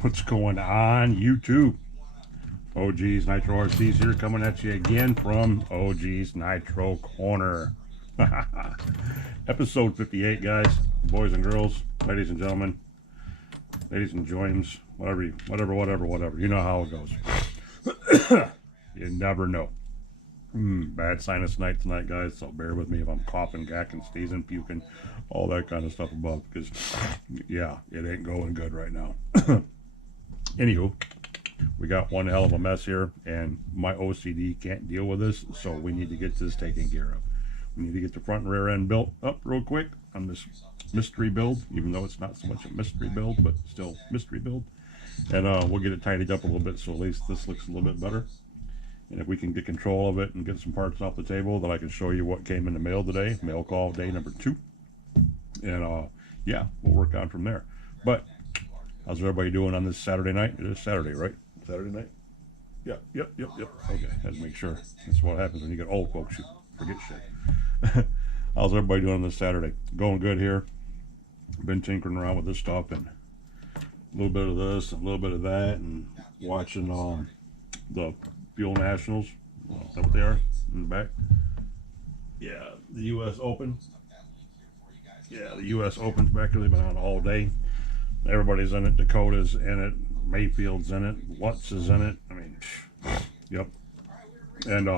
What's going on, YouTube? OG's Nitro RC's here, coming at you again from OG's Nitro Corner. Episode 58, guys, boys and girls, ladies and gentlemen, ladies and joins, whatever. You know how it goes. You never know. Bad sinus night tonight, guys, so bear with me if I'm coughing, gacking, sneezing, puking, all that kind of stuff above, because, yeah, it ain't going good right now. Anywho, we got one hell of a mess here, and my OCD can't deal with this, so we need to get this taken care of. We need to get the front and rear end built up real quick on this mystery build, even though it's not so much a mystery build, but still mystery build. And we'll get it tidied up a little bit, so at least this looks a little bit better. And if we can get control of it and get some parts off the table, then I can show you what came in the mail today. Mail call day number 2. And yeah, we'll work on from there. But how's everybody doing on this Saturday night? It is Saturday, right? Saturday night? Yep. Okay, had to make sure. That's what happens when you get old folks. You forget shit. How's everybody doing on this Saturday? Going good here. Been tinkering around with this stuff and a little bit of this, a little bit of that, and watching the Fuel Nationals. Is that what they are in the back? Yeah, the U.S. Open. Yeah, the U.S. Open's back there. They've been on all day. Everybody's in it. Dakota's in it. Mayfield's in it. Lutz is in it. I mean, yep. And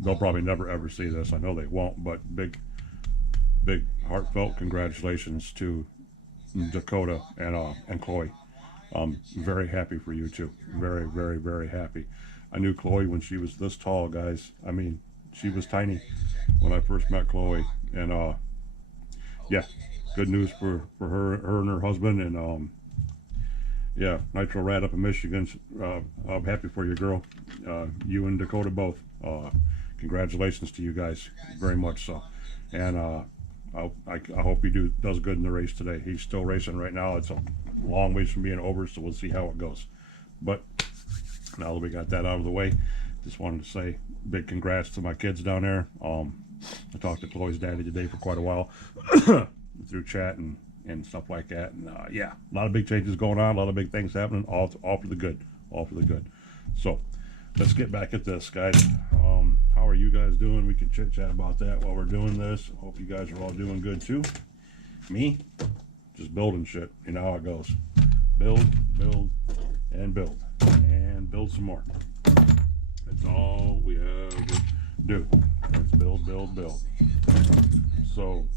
they'll probably never ever see this. I know they won't, but big heartfelt congratulations to Dakota and Chloe. I'm very happy for you two. Very happy. I knew Chloe when she was this tall, guys. I mean, she was tiny when I first met Chloe, and yeah, good news for her and her husband. And yeah, Nitro Rad up in Michigan. I'm happy for you, girl. You and Dakota both. Congratulations to you guys, very much so. And I hope he does good in the race today. He's still racing right now. It's a long ways from being over, so we'll see how it goes. But now that we got that out of the way, just wanted to say big congrats to my kids down there. I talked to Chloe's daddy today for quite a while through chat and stuff like that. And yeah, a lot of big changes going on, a lot of big things happening, all for the good, So let's get back at this, guys. How are you guys doing? We can chit chat about that while we're doing this. Hope you guys are all doing good too. Me, just building shit. You know how it goes. Build, and build, and build some more. That's all we have to do. Let's build. So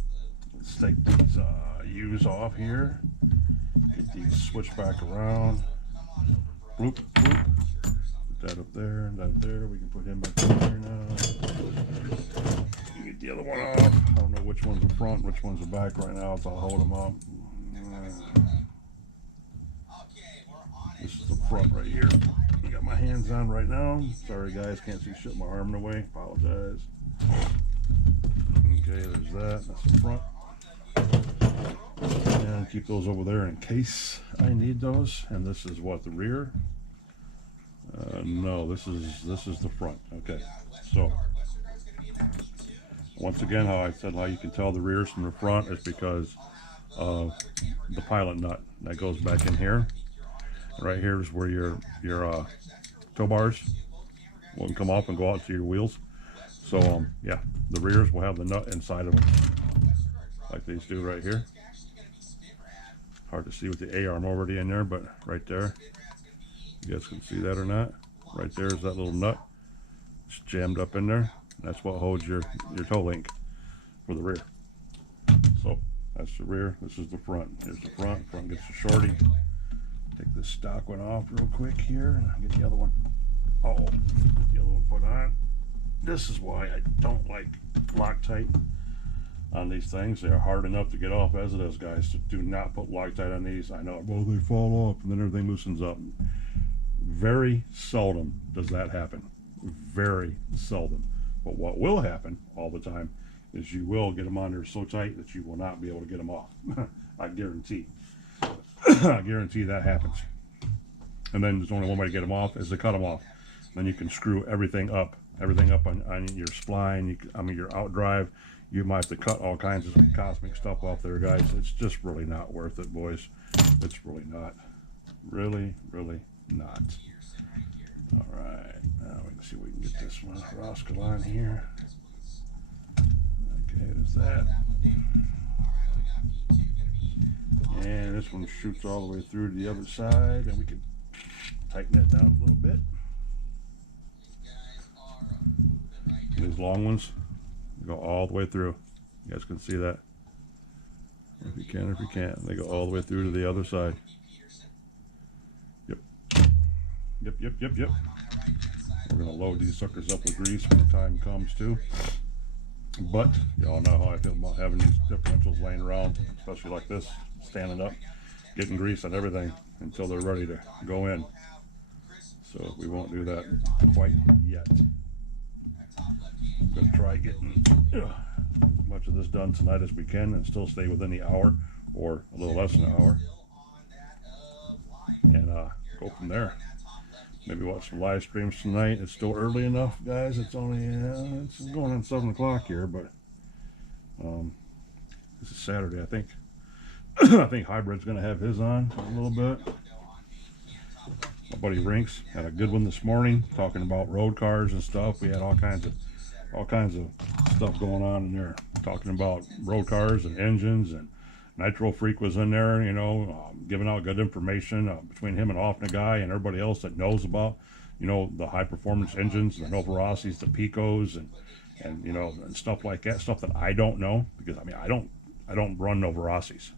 let's take these U's off here. Get these switch back around. Bloop. Put that up there and that up there. We can put him back in here now. Get the other one off. I don't know which one's the front, which one's the back right now, so I'll hold them up. This is the front right here. I got my hands on right now. Sorry guys, can't see shit, my arm in the way. Apologize. Okay, there's that. That's the front. And keep those over there in case I need those. And this is what, the rear? No, this is the front. Okay, so once again, how I said how you can tell the rears from the front is because of the pilot nut that goes back in here. Right here is where your tow bars will come off and go out to your wheels. So yeah, the rears will have the nut inside of them, like these do right here. Hard to see with the A-arm already in there, but right there, you guys can see that or not. Right there is that little nut. It's jammed up in there. That's what holds your toe link for the rear. So that's the rear. This is the front. Here's the front. Front gets a shorty. Take this stock one off real quick here and get the other one. Get the other one put on. This is why I don't like Loctite on these things. They're hard enough to get off as it is, guys. So do not put Loctite on these. I know, well, they fall off and then everything loosens up. Very seldom does that happen. Very seldom. But what will happen all the time is you will get them on there so tight that you will not be able to get them off. I guarantee. I guarantee that happens. And then there's only one way to get them off is to cut them off. Then you can screw everything up on your spline. Your outdrive. You might have to cut all kinds of cosmic stuff off there, guys. It's just really not worth it, boys. It's really not. Really, really not. All right, now we can see if we can get this one Roscoe line here. Okay, there's that. And this one shoots all the way through to the other side, and we can tighten that down a little bit. These long ones go all the way through. You guys can see that. If you can, if you can't, they go all the way through to the other side. Yep. Yep, yep, yep, yep. We're gonna load these suckers up with grease when the time comes too. But y'all know how I feel about having these differentials laying around, especially like this, standing up, getting grease on everything until they're ready to go in. So we won't do that quite yet. I'm gonna try getting as much of this done tonight as we can and still stay within the hour or a little less than an hour, and go from there. Maybe watch some live streams tonight. It's still early enough, guys. It's only it's going on 7 o'clock here, but this is Saturday, I think. I think Hybrid's going to have his on a little bit. My buddy Rinks had a good one this morning talking about road cars and stuff. We had all kinds of stuff going on in there, talking about road cars and engines, and Nitro Freak was in there, you know, giving out good information between him and Offna Guy and everybody else that knows about, you know, the high performance engines, the Novarossis, the Picos, and you know, and stuff like that, stuff that I don't know, because I mean I don't run Novarossis.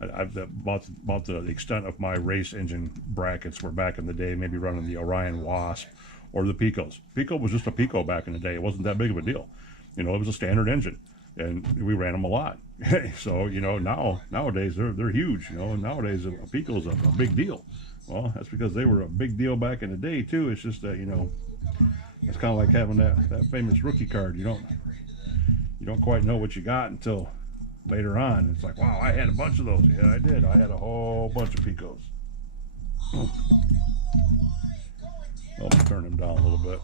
About the extent of my race engine brackets were back in the day, maybe running the Orion Wasp or the Picos. Pico was just a Pico back in the day. It wasn't that big of a deal. You know, it was a standard engine, and we ran them a lot. So, you know, nowadays they're huge, you know, and nowadays a Pico's a big deal. Well, that's because they were a big deal back in the day too. It's just that, you know, it's kind of like having that famous rookie card. You don't quite know what you got until later on. It's like, wow, I had a bunch of those. Yeah, I did. I had a whole bunch of Picos. I'll turn them down a little bit.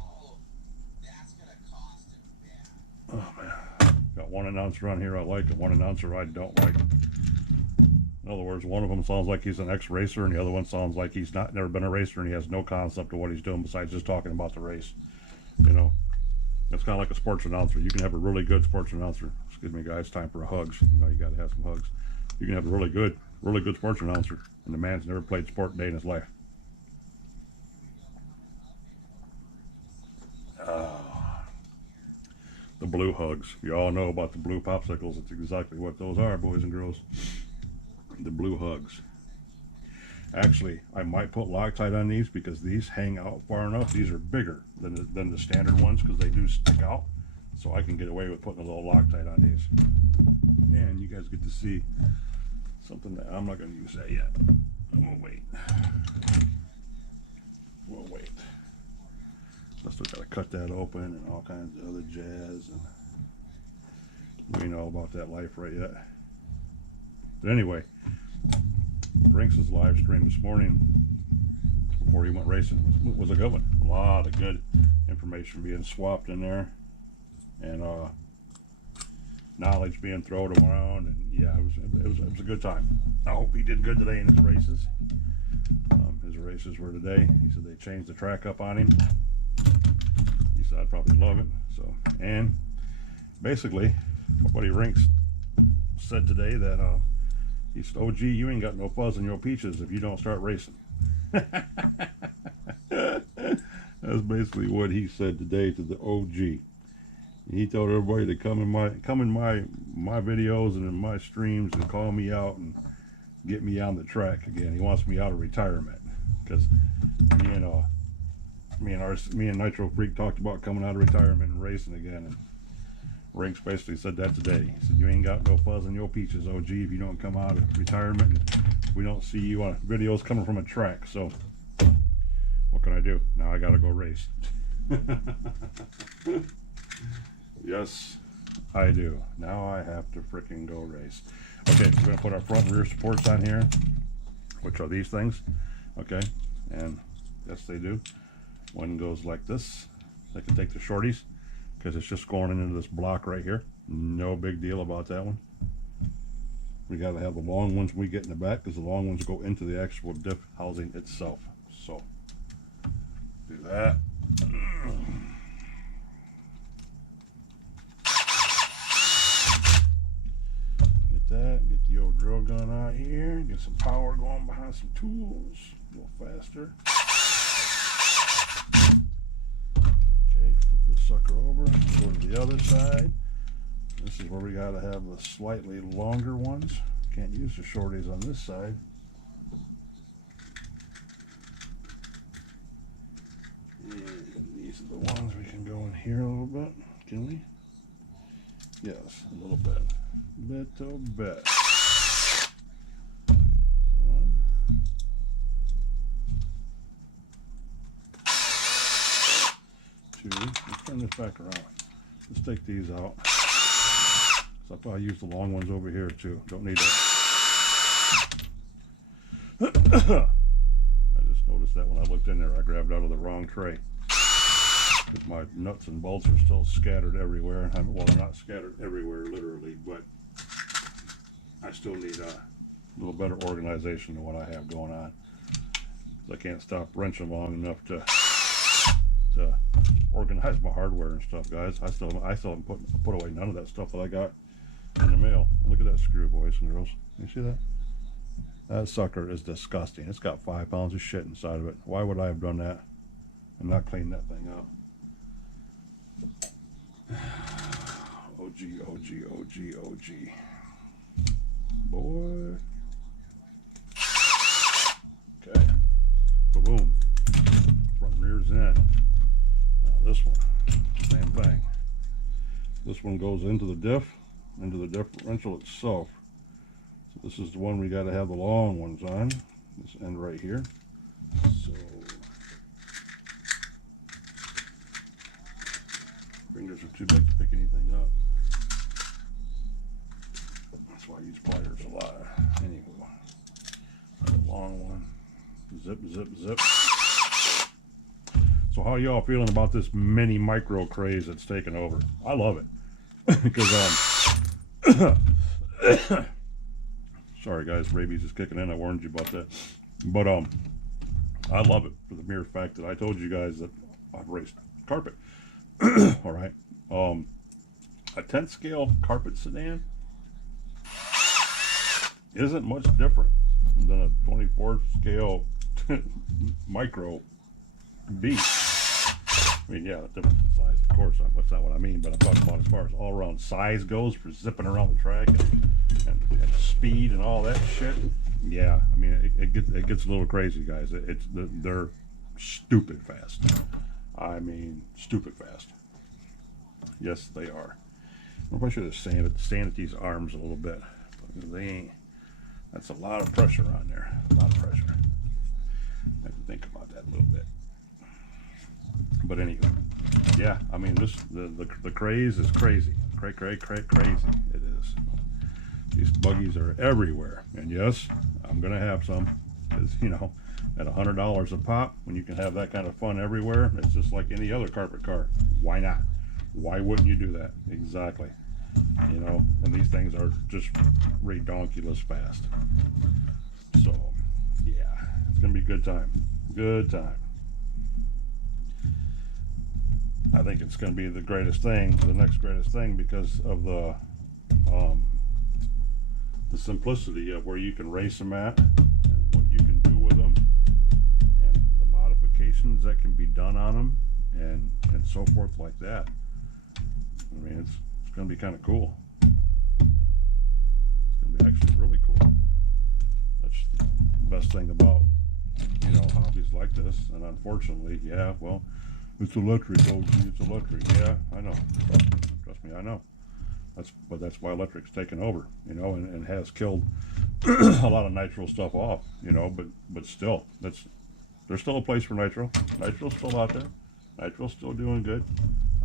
Oh man, got one announcer on here I like and one announcer I don't like. In other words, one of them sounds like he's an ex-racer, and the other one sounds like he's never been a racer, and he has no concept of what he's doing besides just talking about the race. You know, it's kind of like a sports announcer. You can have a really good sports announcer. Excuse me, guys, time for a hugs. You know, you got to have some hugs. You can have a really good sports announcer, and the man's never played sport a day in his life. The blue hugs. You all know about the blue popsicles. It's exactly what those are, boys and girls. The blue hugs. Actually, I might put Loctite on these because these hang out far enough. These are bigger than the standard ones because they do stick out. So I can get away with putting a little Loctite on these. And you guys get to see something that I'm not going to use that yet. We'll wait. We'll wait. I still got to cut that open and all kinds of other jazz, and we ain't all about that life right yet. But anyway, Rinks' live stream this morning before he went racing was a good one. A lot of good information being swapped in there, and knowledge being thrown around, and yeah, it was a good time. I hope he did good today in his races. His races were today. He said they changed the track up on him. He said I'd probably love it. So, and basically, my buddy Rinks said today that he said, "Oh, gee, you ain't got no fuzz in your peaches if you don't start racing." That's basically what he said today to the OG. He told everybody to come in my videos and in my streams and call me out and get me on the track again. He wants me out of retirement because me and Nitro Freak talked about coming out of retirement and racing again, and Rinks basically said that today. He said, "You ain't got no fuzz in your peaches, OG, if you don't come out of retirement and we don't see you on videos coming from a track. So what can I do? Now I gotta go race." Yes, I do. Now I have to freaking go race. Okay, so we're gonna put our front and rear supports on here, which are these things. Okay, and yes, they do. One goes like this. I can take the shorties because it's just going into this block right here. No big deal about that one. we got to have the long ones when we get in the back, because the long ones go into the actual diff housing itself. So do that. Get that. Get the old drill gun out here. Get some power going behind some tools. A little faster. Okay, flip this sucker over. Go to the other side. This is where we got to have the slightly longer ones. Can't use the shorties on this side. And these are the ones we can go in here a little bit. Can we? Yes, a little bit. Little bit. One. Two. Let's turn this back around. Let's take these out. So I'll probably use the long ones over here too. Don't need that. I just noticed that when I looked in there, I grabbed out of the wrong tray. Because my nuts and bolts are still scattered everywhere. Well, they're not scattered everywhere, literally, but I still need a little better organization than what I have going on. I can't stop wrenching long enough to organize my hardware and stuff, guys. I still haven't put away none of that stuff that I got in the mail. And look at that screw, boys and girls. You see that? That sucker is disgusting. It's got 5 pounds of shit inside of it. Why would I have done that and not clean that thing up? OG, OG, OG, OG. Boy. Okay. Boom. Front rear's in. Now this one, same thing. This one goes into the differential itself. So this is the one we got to have the long ones on. This end right here. So fingers are too big to pick anything up. That's why I use pliers a lot. Anyway, a long one. Zip, zip, zip. So how y'all feeling about this mini micro craze that's taken over? I love it. Because sorry guys, rabies is kicking in. I warned you about that. But I love it for the mere fact that I told you guys that I've raced carpet. All right. A 10 scale carpet sedan isn't much different than a 24 scale micro B. I mean, yeah, different in size, of course. That's not what I mean, but I'm talking about as far as all around size goes for zipping around the track and speed and all that shit. Yeah, I mean, it gets a little crazy, guys. They're stupid fast. I mean, stupid fast. Yes, they are. I probably should have sanded these arms a little bit. They ain't. That's a lot of pressure on there. A lot of pressure. I have to think about that a little bit. But anyway, yeah. I mean, the craze is crazy. Crazy. It is. These buggies are everywhere, and yes, I'm gonna have some. Because you know, at $100 a pop, when you can have that kind of fun everywhere, it's just like any other carpet car. Why not? Why wouldn't you do that? Exactly. You know, and these things are just redonkulous fast. So, yeah, it's gonna be a good time. Good time. I think it's gonna be the greatest thing, the next greatest thing, because of the simplicity of where you can race them at and what you can do with them and the modifications that can be done on them and so forth like that. I mean, it's going to be kind of cool. It's going to be actually really cool. That's the best thing about, you know, hobbies like this. And unfortunately, yeah, well, it's electric, OG, it's electric. Yeah, I know. Trust me, I know. That's why electric's taken over, you know, and has killed a lot of nitro stuff off, you know, but still, there's still a place for nitro. Nitro's still out there. Nitro's still doing good.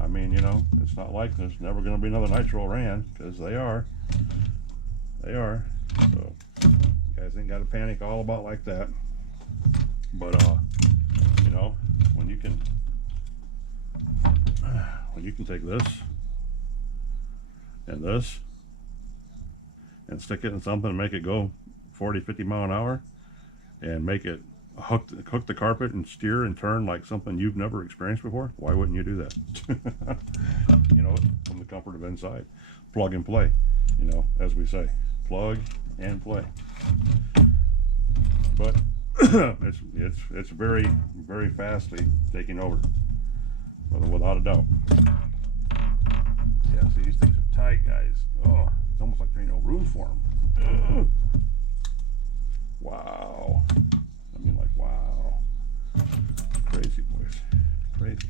I mean, you know, it's not like there's never going to be another nitro ran, because they are. So you guys ain't got to panic all about like that. But you know, when you can take this and this and stick it in something and make it go 40, 50 mile an hour, and make it hook the carpet and steer and turn like something you've never experienced before, why wouldn't you do that? You know, from the comfort of inside. Plug and play, you know, as we say, plug and play. But it's very, very fastly taking over, without a doubt. Yeah, see, these things are tight, guys. Oh, it's almost like there ain't no room for them. Wow. I mean, like, wow. Crazy, boys. Crazy.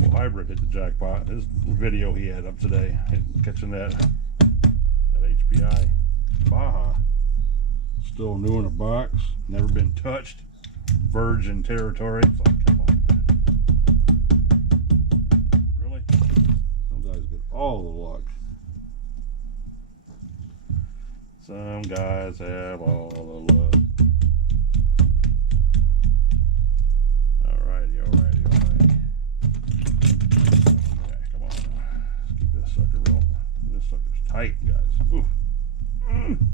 Well, Hybrid hit the jackpot. His video he had up today, catching that HPI Baja. Still new in a box, never been touched, virgin territory. It's like, come on, man. Really? Some guys get all the luck. Some guys have all the luck. Alrighty, alrighty, alrighty. Yeah, come on now. Let's keep this sucker rolling. This sucker's tight, guys. Ooh.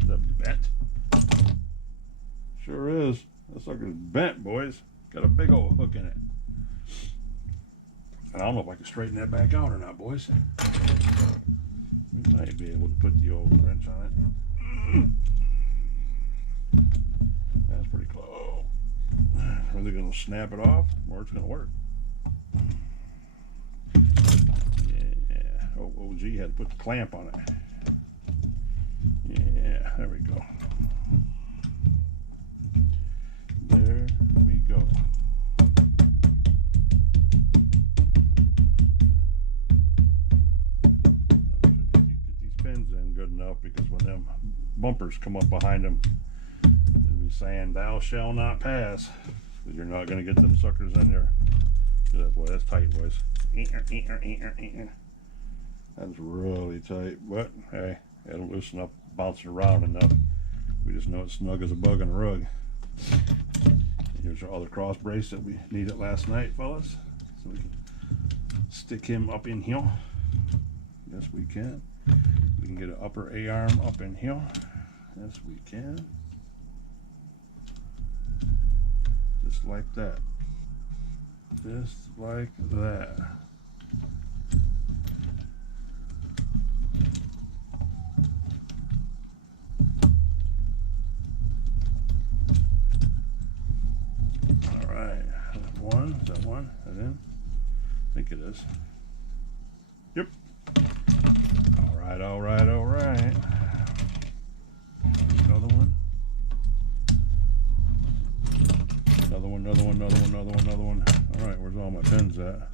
The bent. Sure is. That sucker's bent, boys. Got a big old hook in it. And I don't know if I can straighten that back out or not, boys. We might be able to put the old wrench on it. That's pretty close. Are they going to snap it off, or it's going to work? Yeah. Oh, OG had to put the clamp on it. Yeah, there we go. There we go. Get these pins in good enough, because when them bumpers come up behind them, they'll be saying, "Thou shall not pass." Because you're not going to get them suckers in there. Yeah, boy, that's tight, boys. That's really tight, but hey, it'll loosen up, bouncing around enough. We just know it's snug as a bug on a rug. Here's our other cross brace that we needed last night, fellas. So we can stick him up in here. Yes, we can. We can get an upper A-arm up in here. Yes, we can. Just like that. Just like that. One, is that one? Is that in? I think it is. Yep. Alright, alright, alright. Another one. Another one, another one, another one, another one, another one. Alright, where's all my pins at?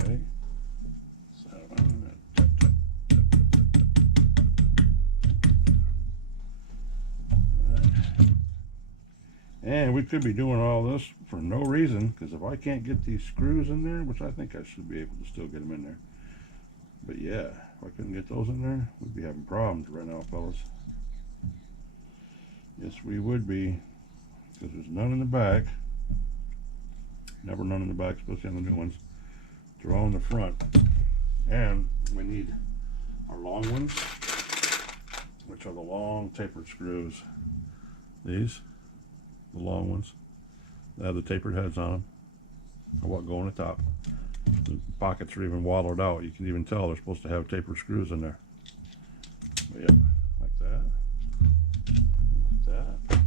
Okay. 7. Right. And we could be doing all this for no reason, because if I can't get these screws in there, which I think I should be able to still get them in there. But yeah, if I couldn't get those in there, we'd be having problems right now, fellas. Yes, we would be, because there's none in the back. Never none in the back, especially on the new ones. They're all in the front. And we need our long ones, which are the long tapered screws. These, the long ones, they have the tapered heads on them, or what go on the top. The pockets are even wallowed out. You can even tell they're supposed to have tapered screws in there. But yeah, like that, like that.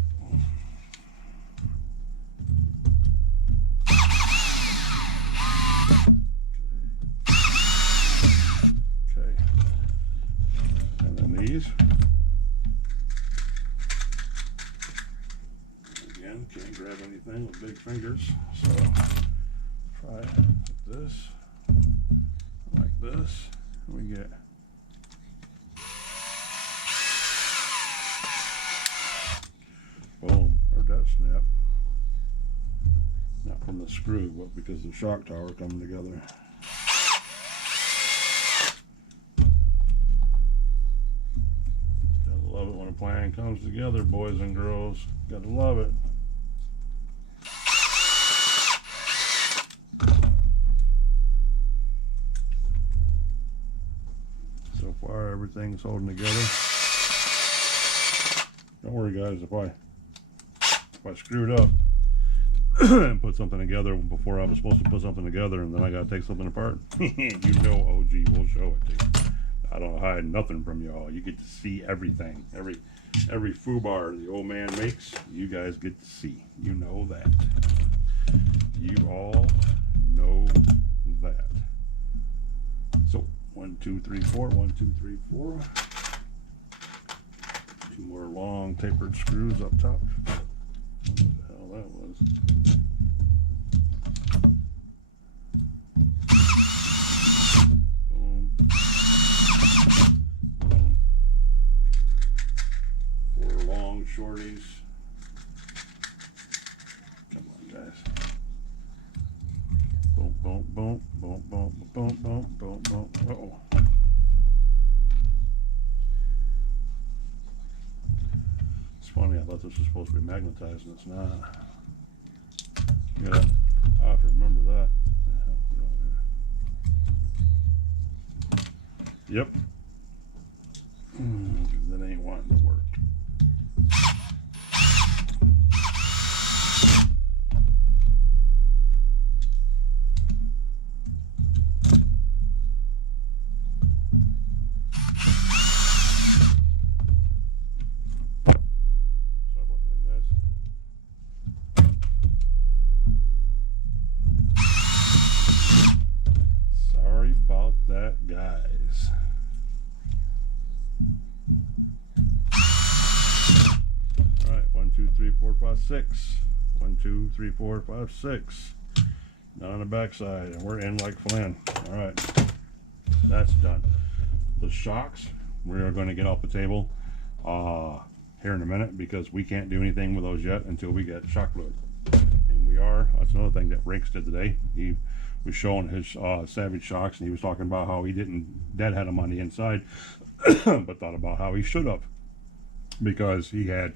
These again, can't grab anything with big fingers, so try it like this, we get boom. Heard that snap? Not from the screw, but because the shock tower coming together. Love it when a plan comes together, boys and girls. Gotta love it. So far, everything's holding together. Don't worry, guys. If I screwed up and put something together before I was supposed to put something together, and then I gotta take something apart, you know, OG will show it to you. I don't hide nothing from y'all. You get to see everything. Every foobar the old man makes, you guys get to see. You know that. You all know that. So 1, 2, 3, 4. 1, 2, 3, 4. 2 more long tapered screws up top. What the hell that was? Boom. Boom. 4 long shorties. Come on, guys. Boom, boom, boom, boom, boom, boom, boom, boom, boom. Uh-oh. It's funny, I thought this was supposed to be magnetized and it's not. Yeah, I have to remember that. Yep. That ain't wanting to work. Sorry about that, guys. Sorry about that, guys. All right, 1, 2, 3, 4, 5, 6. 1, 2, 3, 4, 5, 6. Not on the backside, and we're in like Flynn. All right, that's done. The shocks we are going to get off the table here in a minute, because we can't do anything with those yet until we get shock fluid. And we are. That's another thing that Rakes did today. He was showing his Savage shocks, and he was talking about how he didn't deadhead them on the inside, but thought about how he should have, because he had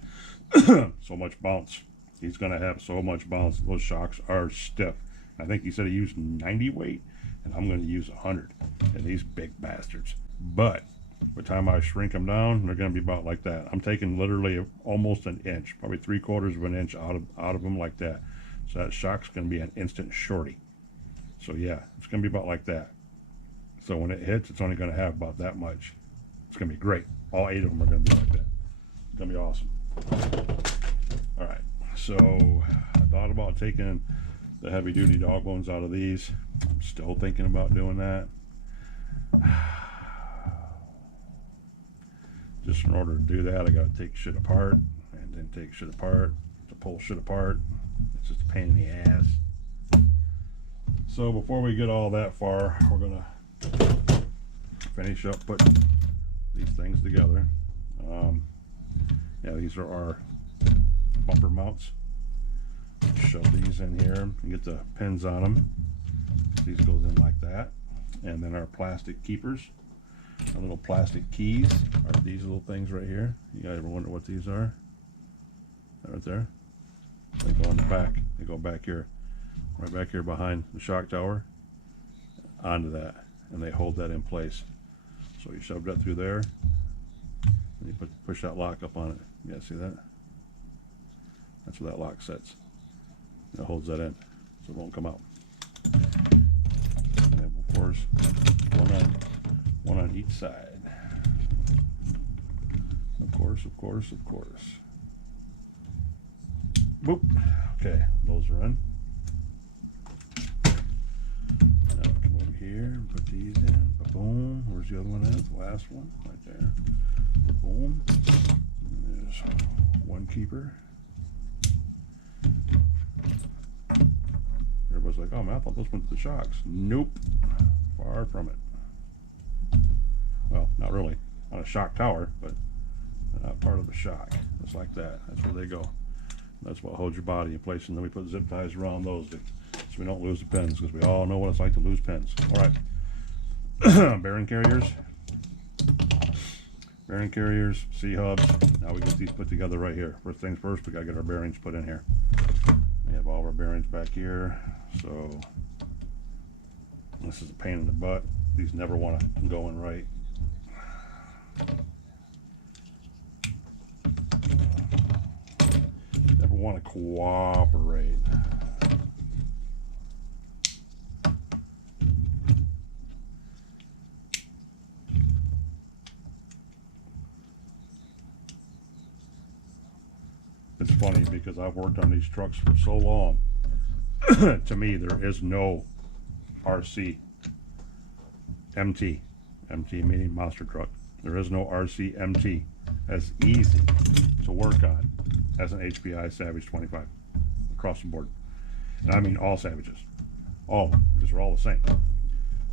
so much bounce. He's going to have so much bounce. Those shocks are stiff. I think he said he used 90 weight, and I'm going to use 100. And these big bastards. But by the time I shrink them down, they're going to be about like that. I'm taking literally almost an inch, probably 3/4 of an inch out of them like that. So that shock's going to be an instant shorty. So yeah, it's going to be about like that. So when it hits, it's only going to have about that much. It's going to be great. All 8 of them are going to be like that. It's going to be awesome. All right. So I thought about taking the heavy duty dog bones out of these. I'm still thinking about doing that. Just in order to do that, I got to take shit apart, and then take shit apart to pull shit apart. It's just a pain in the ass. So before we get all that far, we're gonna finish up putting these things together. Yeah, these are our bumper mounts. Shove these in here and get the pins on them. These goes in like that. And then our plastic keepers, our little plastic keys, are these little things right here. You guys ever wonder what these are? Right there. They go on the back. They go back here, right back here behind the shock tower, onto that, and they hold that in place. So you shove that through there, and you push that lock up on it. You guys see that? That's where that lock sits. It holds that in, so it won't come out. And then of course, one on each side. Of course. Boop. Okay, those are in. Now come over here and put these in. Boom. Where's the other one at? The last one, right there. Boom. And there's one keeper. Everybody's like, oh man, I thought those went to the shocks. Nope. Far from it. Well, not really. On a shock tower, but not part of the shock. Just like that. That's where they go. That's what holds your body in place. And then we put zip ties around those so we don't lose the pins, because we all know what it's like to lose pins. All right. Bearing carriers. bearing carriers, C-hubs. Now we get these put together right here. First things first, we gotta get our bearings put in here. We have all of our bearings back here. So this is a pain in the butt. These never want to go in right. Never want to cooperate. It's funny because I've worked on these trucks for so long. To me, there is no RC MT. MT meaning monster truck. There is no RC MT as easy to work on as an HPI Savage 25 across the board. And I mean all Savages. All, because they're all the same.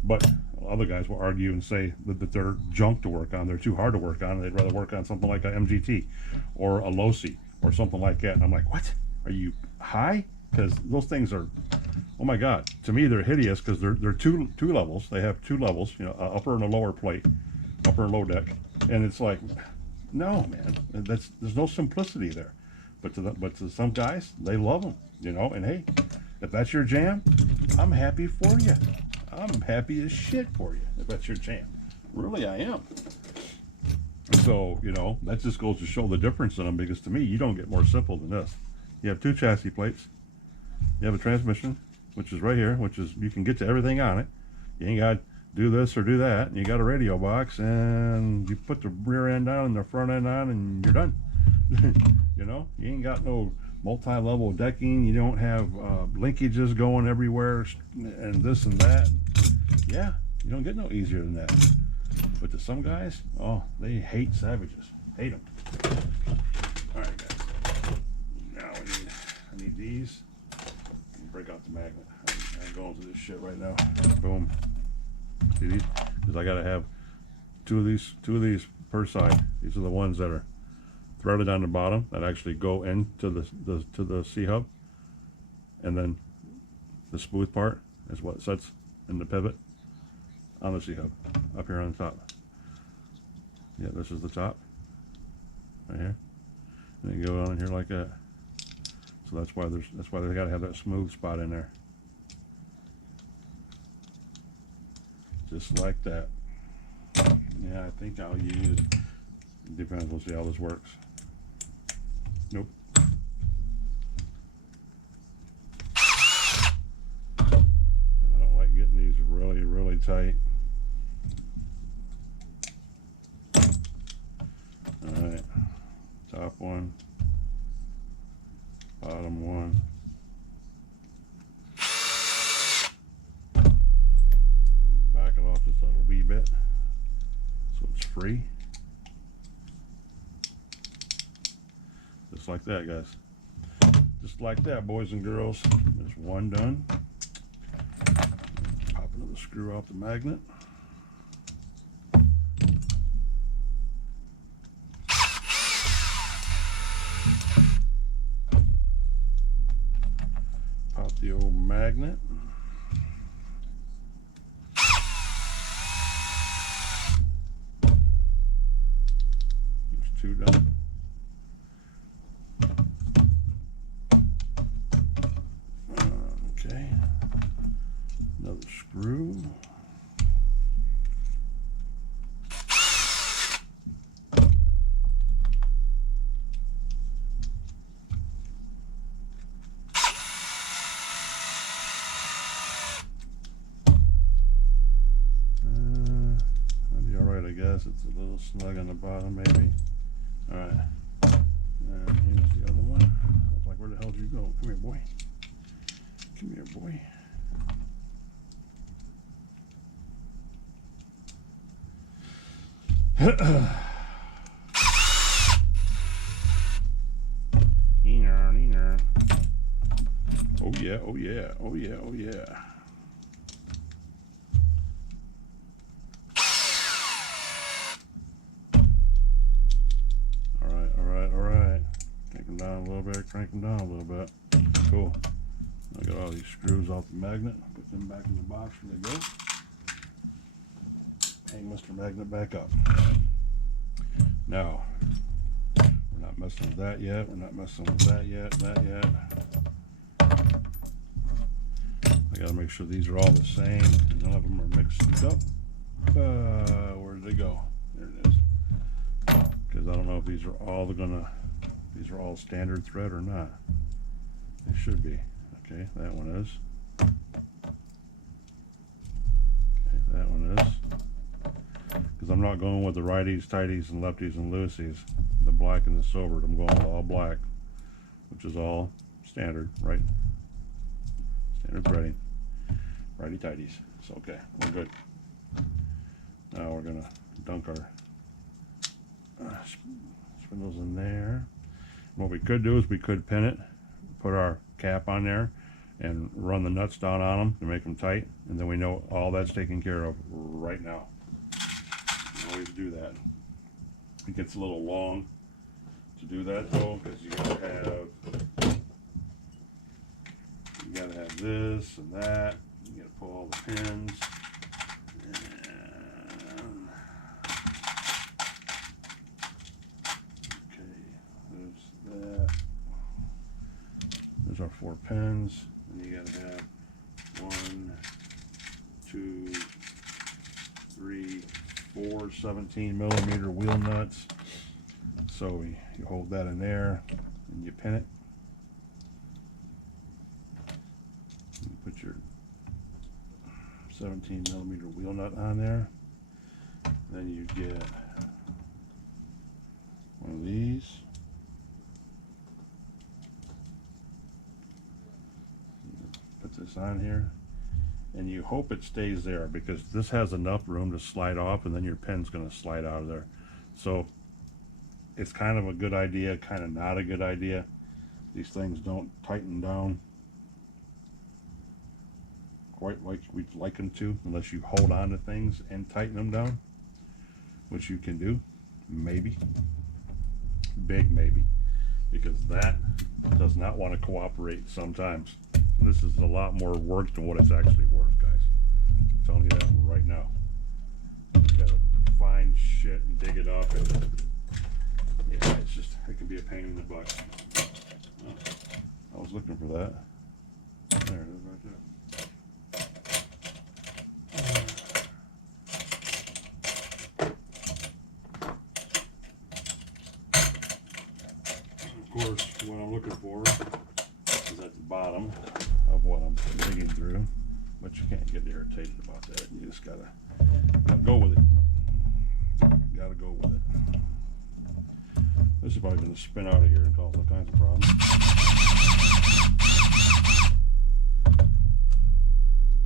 But other guys will argue and say that they're junk to work on. They're too hard to work on. And they'd rather work on something like a MGT or a Losi or something like that. And I'm like, what? Are you high? Because those things are, oh my God, to me they're hideous because they're two levels. They have two levels, you know, upper and a lower plate, upper and low deck, and it's like, no, man, there's no simplicity there. But to some guys, they love them, you know. And hey, if that's your jam, I'm happy for you. I'm happy as shit for you if that's your jam. Really, I am. So, you know, that just goes to show the difference in them, because to me, you don't get more simple than this. You have two chassis plates. You have a transmission, which is right here, which is, you can get to everything on it. You ain't got to do this or do that. And you got a radio box, and you put the rear end on and the front end on, and you're done. You know, you ain't got no multi-level decking. You don't have linkages going everywhere and this and that. Yeah, you don't get no easier than that. But to some guys, oh, they hate Savages. Hate them. All right, guys. Now I need these. Break out the magnet. I'm going to this shit right now. Boom. See these? Because I gotta have two of these per side. These are the ones that are threaded on the bottom that actually go into the C-hub, and then the smooth part is what sets in the pivot on the C-hub up here on the top. Yeah, this is the top right here, and then go on in here like that. So that's why they gotta have that smooth spot in there, just like that. Yeah, I think I'll use. Depends. We'll see how this works. Nope. And I don't like getting these really tight. All right, top one, bottom one. Back it off just a little wee bit so it's free. Just like that, guys. Just like that, boys and girls. There's one done. Pop another screw off the magnet. Pop the old magnet. There's two done. Okay, another screw. That'd be all right, I guess. It's a little snug on the bottom, maybe. All right, and here's the other one. I was like, where the hell did you go? Come here, boy. Come here, boy. Oh yeah, oh yeah, oh yeah, oh yeah. All right, all right, all right. Crank them down a little bit, crank them down a little bit. Cool. I got all these screws off the magnet. Put them back in the box where they go. Hang Mr. Magnet back up. Now, we're not messing with that yet. We're not messing with that yet. I gotta make sure these are all the same and none of them are mixed up. Where did they go? There it is. Because I don't know if these are all standard thread or not. They should be. Okay, that one is. Okay, that one is. Because I'm not going with the righties, tighties, and lefties and loosies, the black and the silver. I'm going with all black, which is all standard, right? Standard threading, righty tighties. So okay, we're good. Now we're gonna dunk our spindles in there. What we could do is we could pin it, put our cap on there, and run the nuts down on them to make them tight, and then we know all that's taken care of right now. You always do that. It gets a little long to do that though, because you gotta have this and that. You gotta pull all the pins. There's our 4 pins, and you gotta have 1, 2, 3, 4 17mm wheel nuts. So you hold that in there and you pin it. You put your 17mm wheel nut on there. Then you get one of these. Put this on here, and you hope it stays there because this has enough room to slide off, and then your pin's going to slide out of there. So it's kind of a good idea, kind of not a good idea. These things don't tighten down quite like we'd like them to unless you hold on to things and tighten them down, which you can do, maybe, big maybe, because that does not want to cooperate sometimes. This is a lot more work than what it's actually worth, guys. I'm telling you that right now. You gotta find shit and dig it up, and yeah, it's just, it can be a pain in the butt. Oh, I was looking for that. There it is right there. Of course, what I'm looking for is at the bottom of what I'm digging through, but you can't get irritated about that. You just gotta go with it. Gotta go with it. This is probably going to spin out of here and cause all kinds of problems.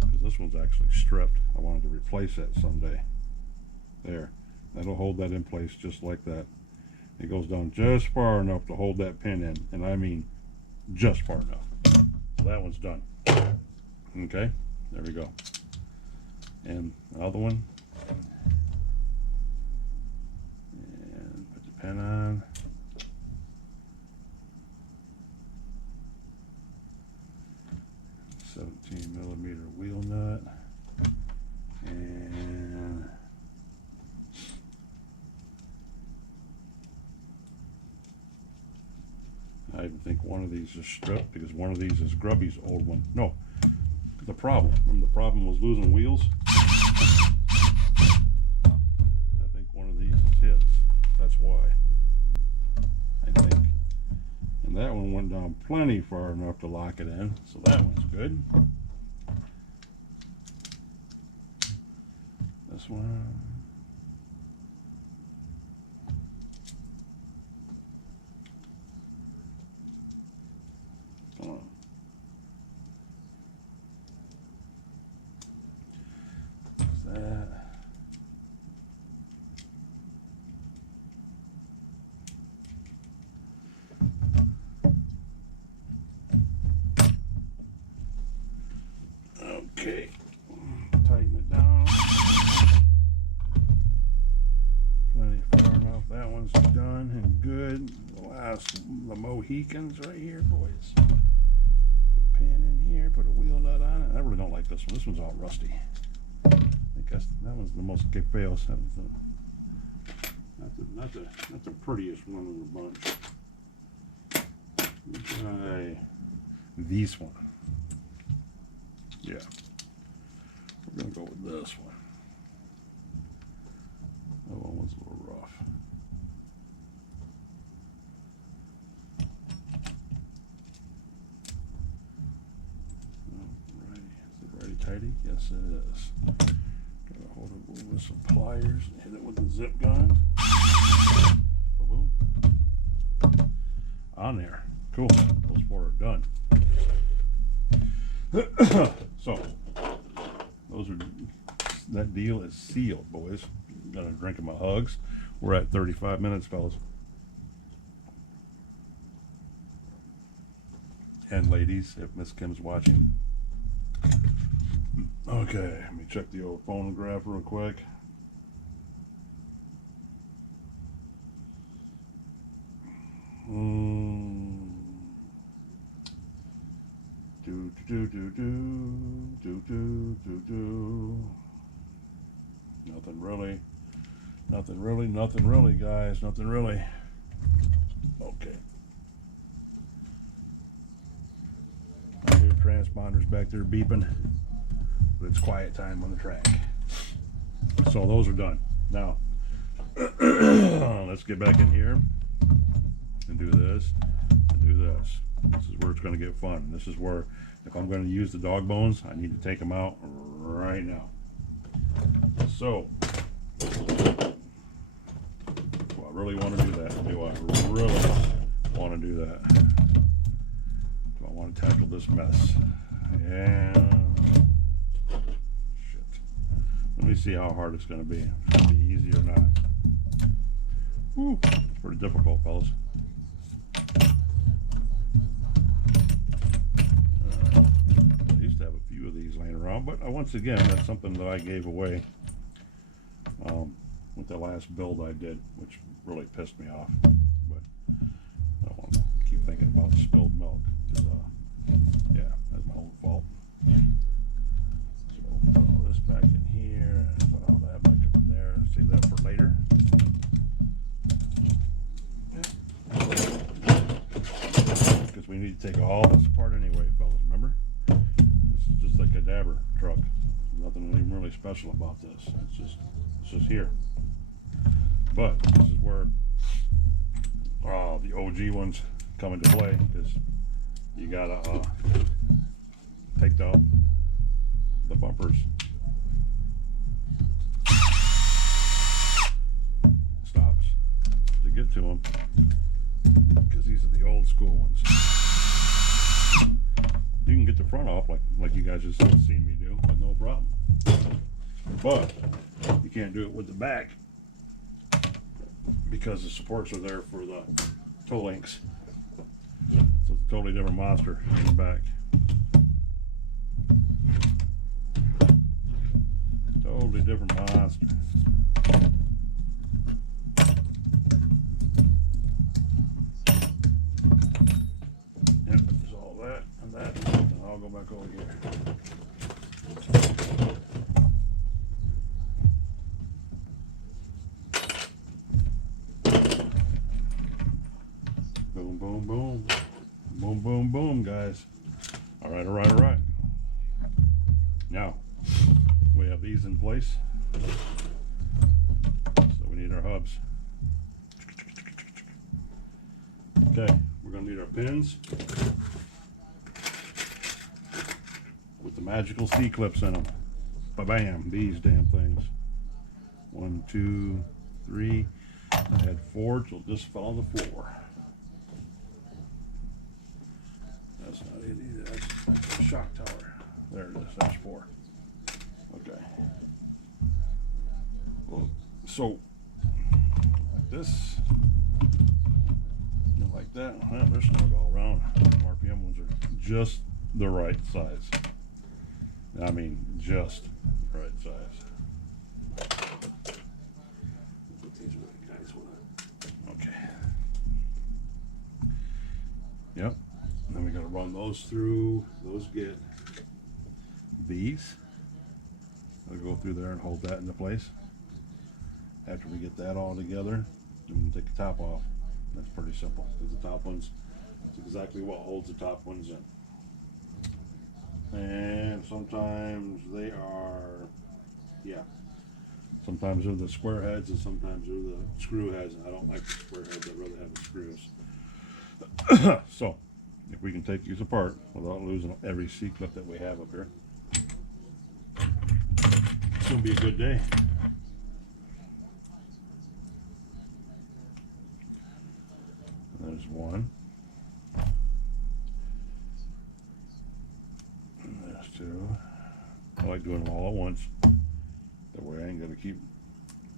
Because this one's actually stripped. I wanted to replace that someday. There. That'll hold that in place just like that. It goes down just far enough to hold that pin in, and I mean just far enough. So that one's done. Okay, there we go. And the other one. And put the pin on. $17mm wheel nut. And I even think one of these is stripped because one of these is Grubby's old one. No, the problem. Remember the problem was losing wheels? I think one of these is his. That's why. I think. And that one went down plenty far enough to lock it in. So that one's good. This one. Come on. There's that. Okay. Tighten it down. Plenty far enough. That one's done and good. The last, the Mohicans right here, boys. Put a pin in here, put a wheel nut on it. I really don't like this one. This one's all rusty. I think that one's the most que feos. Not the prettiest one in the bunch. Try this one. Yeah, we're gonna go with this one. That one was a little rough. Alrighty, is it ready tidy? Yes, it is. Gotta hold it with some pliers and hit it with the zip gun. Boom. On there. Cool. Those four are done. So, that deal is sealed, boys. Got a drink of my hugs. We're at 35 minutes, fellas. And ladies, if Miss Kim's watching. Okay, let me check the old phonograph real quick. Nothing really, guys. Nothing really. Okay. I hear transponders back there beeping, but it's quiet time on the track. So those are done. Now, let's get back in here and do this and do this. This is where it's going to get fun. This is where, if I'm going to use the dog bones, I need to take them out right now. So, do I really want to do that? Do I really want to do that? Do I want to tackle this mess? Yeah. Shit. Let me see how hard it's going to be. It's going to be easy or not. Whew. It's pretty difficult, fellas. I used to have a few of these laying around, but once again, that's something that I gave away with the last build I did, which really pissed me off. But I don't want to keep thinking about spilled milk, because yeah, that's my own fault. So put all this back in here, put all that back up in there, save that for later. Because we need to take all this apart anyway, fellas, remember? This is just like a dabber truck. Nothing even really special about this. It's just here. But this is where the OG ones come into play, because you gotta take out the bumpers. Stops to get to them, because these are the old school ones. You can get the front off like you guys just seen me do with no problem, but you can't do it with the back, because the supports are there for the toe links. So it's a totally different monster in the back. Totally different monster. Yep, there's all that and that. And I'll go back over here. Boom, boom, boom. Boom, boom, boom, guys. All right, all right, all right. Now, we have these in place. So we need our hubs. Okay, we're going to need our pins with the magical C-clips in them. Ba-bam, these damn things. 1, 2, 3. I had 4, so just fell on the floor. That's not it either. That's the shock tower. There it is. That's 4. Okay. Well, so like this, and like that. Well, they're snug all around. RPM ones are just the right size. I mean, just the right size. Put these guys with it. Okay. Yep. Then we got to run those through. Those get these. I'll go through there and hold that into place. After we get that all together, then we can take the top off. That's pretty simple, because the top ones, it's exactly what holds the top ones in. And sometimes they are, yeah, sometimes they're the square heads and sometimes they're the screw heads, and I don't like the square heads, I'd rather have the screws. So, if we can take these apart without losing every C-clip that we have up here, it's going to be a good day. There's one. And there's two. I like doing them all at once. That way I ain't got to keep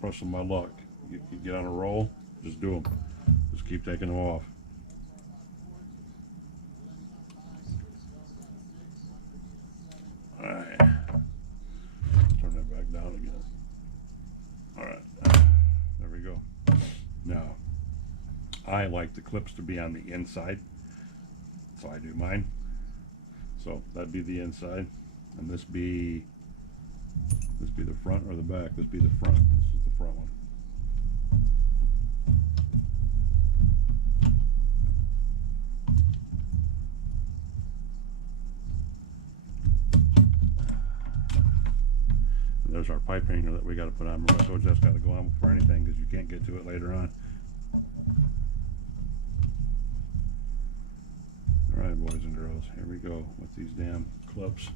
pressing my luck. You get on a roll, just do them. Just keep taking them off. Alright. Turn that back down again. Alright. There we go. Now, I like the clips to be on the inside, so I do mine. So that'd be the inside, and this be the front or the back. This be the front. This is the front one. And there's our pipe hanger that we got to put on. Remember, I told you that's got to go on before anything, because you can't get to it later on. Alright, boys and girls, here we go with these damn clips.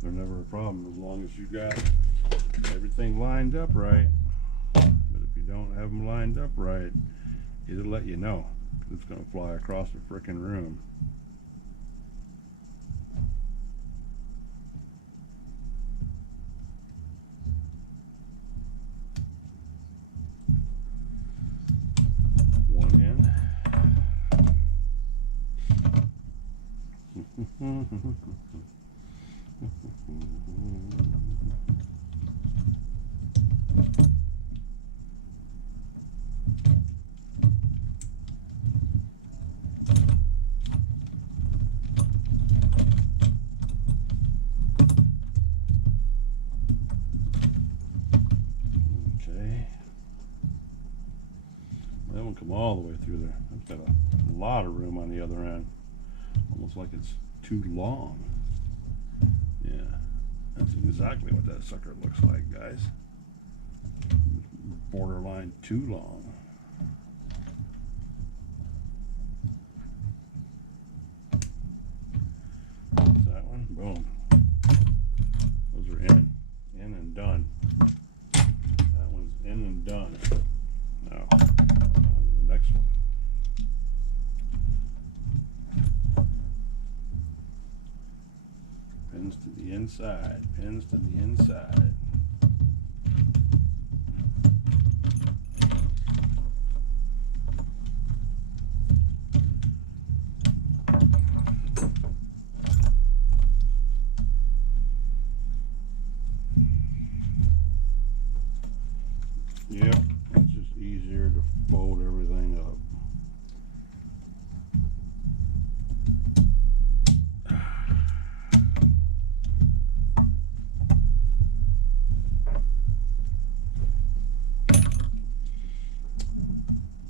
They're never a problem as long as you got everything lined up right. But if you don't have them lined up right, it'll let you know, because it's going to fly across the frickin' room. One in. Okay. That one come all the way through there. I've got a lot of room on the other end. Almost like it's too long. Yeah, that's exactly what that sucker looks like, guys. Borderline too long. That's that one. Boom. Those are in and done. That one's in and done. Now, on to the next one. Pins to the inside, pins to the inside. Yep, it's just easier to fold everything up.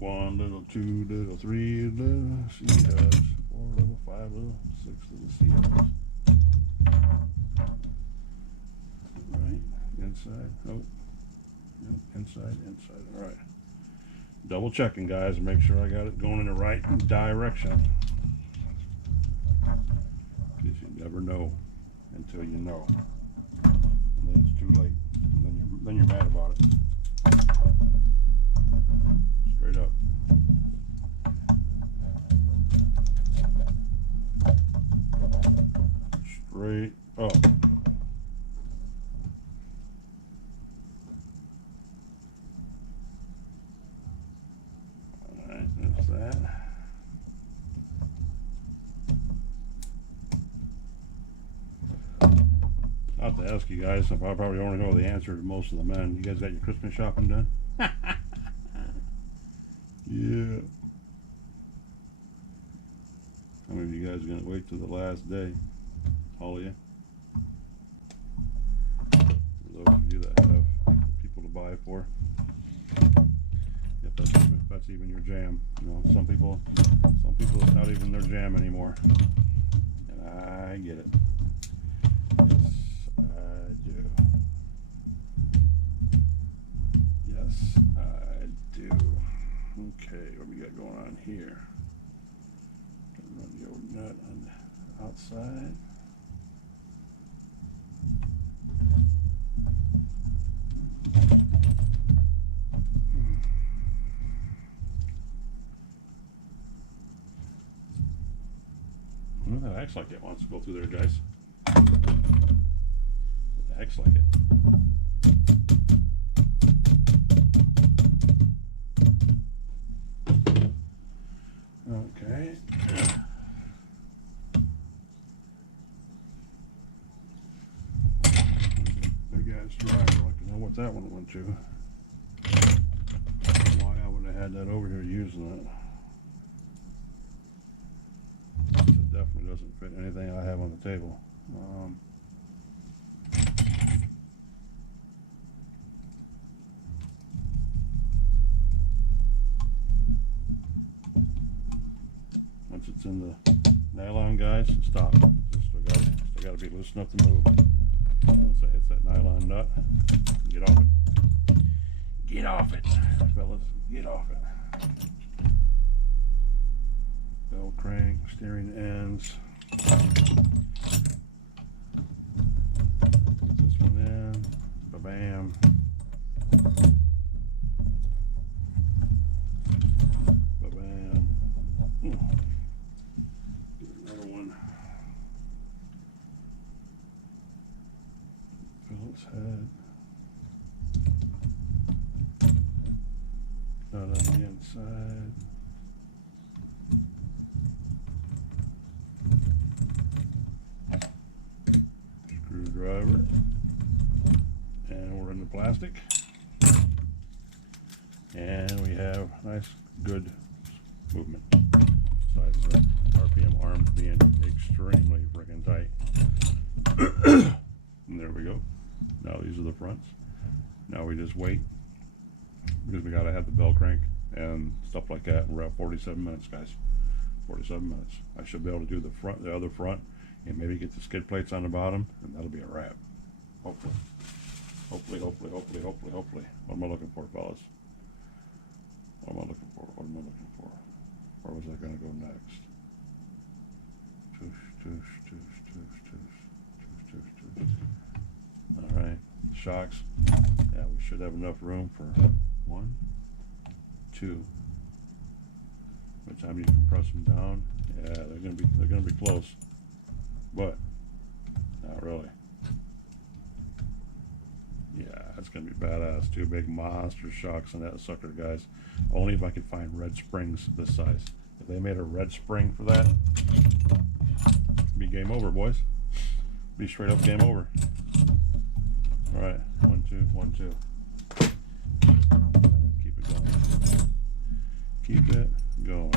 One little, two little, three little C-hubs, 4 little, 5 little, 6 little C-hubs. Right, inside, oh, yep, inside, inside, all right. Double checking, guys, and make sure I got it going in the right direction. Because you never know until you know. And then it's too late. And then you're mad about it. Straight up. Straight up. Alright, that's that. to ask you guys. I probably only know the answer to most of the men. You guys got your Christmas shopping done? Yeah. How many of you guys are going to wait till the last day? All of you? For those of you that have people to buy for. If that's even your jam. You know, some people it's not even their jam anymore. And I get it. Yes, I do. Yes, I do. Okay, what we got going on here? Gonna run the old nut on the outside. Well, that acts like it wants to go through there, guys. It acts like it. Okay. Big ass driver. I'd like to know what that one went to. Why I would have had that over here using it. It definitely doesn't fit anything I have on the table. Once it's in the nylon, guys, stop. Still got to be loose enough to move. Once it hits that nylon nut, get off it. Get off it, fellas. Get off it. Bell crank, steering ends. Put this one in. Ba-bam. Ba-bam. Another one. Phillips head. Not on the inside. Screwdriver. And we're in the plastic. And we have nice, good movement. Besides the RPM arms being extremely freaking tight. And there we go. Now these are the fronts. Now we just wait, because we gotta have the bell crank and stuff like that. We're at 47 minutes, guys. 47 minutes. I should be able to do the other front, and maybe get the skid plates on the bottom, and that'll be a wrap. Hopefully. Hopefully. What am I looking for, fellas? What am I looking for? Where was I gonna go next? All right, shocks. Yeah, we should have enough room for 1, 2. By the time you compress them down, yeah, they're gonna be close, but not really. Yeah, it's gonna be badass. 2 big monster shocks on that sucker, guys. Only if I could find red springs this size. If they made a red spring for that, be game over, boys. Be straight up game over. All right, 1, 2, 1, 2. Keep it going. Keep it going.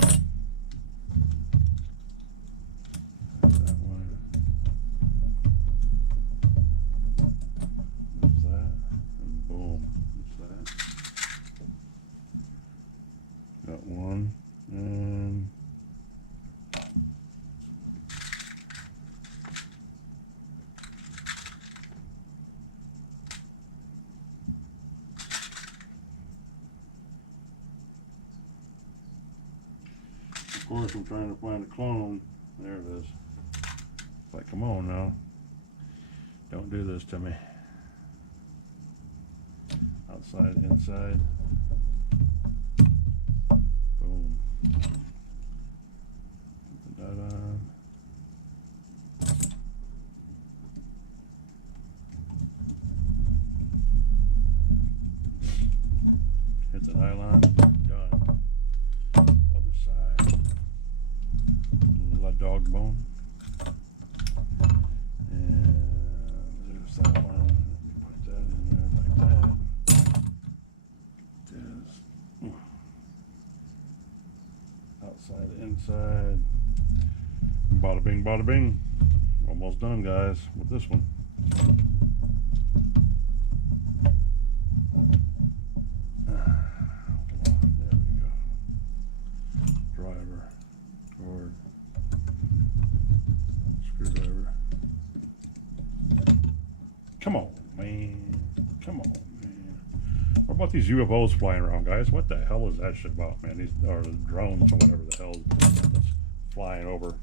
That one. There's that, and boom. There's that. Got one, and of course I'm trying to find a clone. There it is. It's like, come on now. Don't do this to me. Outside, inside. Boom. Put that on. Hit the nylon. Done. Other side. Little dog bone. And there's that Slide it inside. Bada bing, bada bing. Almost done, guys, with this one. There we go. Driver, cord, screwdriver. Come on, man. Come on, man. What about these UFOs flying around, guys? What the hell is that shit about, man? These are drones or whatever the hell that's flying over